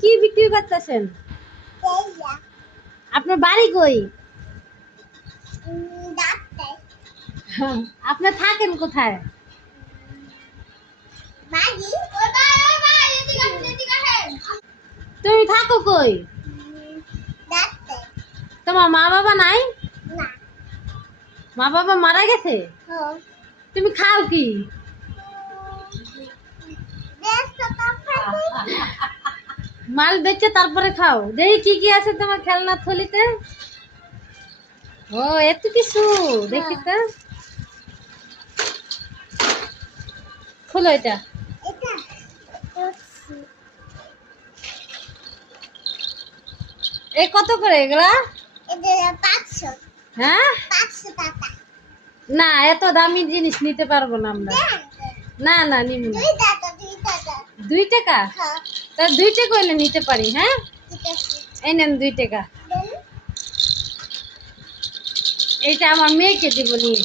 কি বিক্রি করতেছেন? আপনার বাড়ি কই? আপনি থাকেন কোথায়? তুমি থাকো কই? তোমার মা বাবা নাই? মা বাবা মারা গেছে? তুমি খাও কি? মাল বেচে তারপরে খাও। দেখি কি কি আছে তোমার খেলনা থলিতে। ও এত কিছু, দেখি তো। খোলো এটা। এই কত করে এগুলা? হ্যাঁ, না এত দামি জিনিস নিতে পারবো না আমরা। না না নিব না। 2 টাকা? তা 2 টাকা হইলে নিতে পারি। হ্যাঁ, এই নেন 2 টাকা। এইটা আমার মেয়েকে দিব নিয়ে।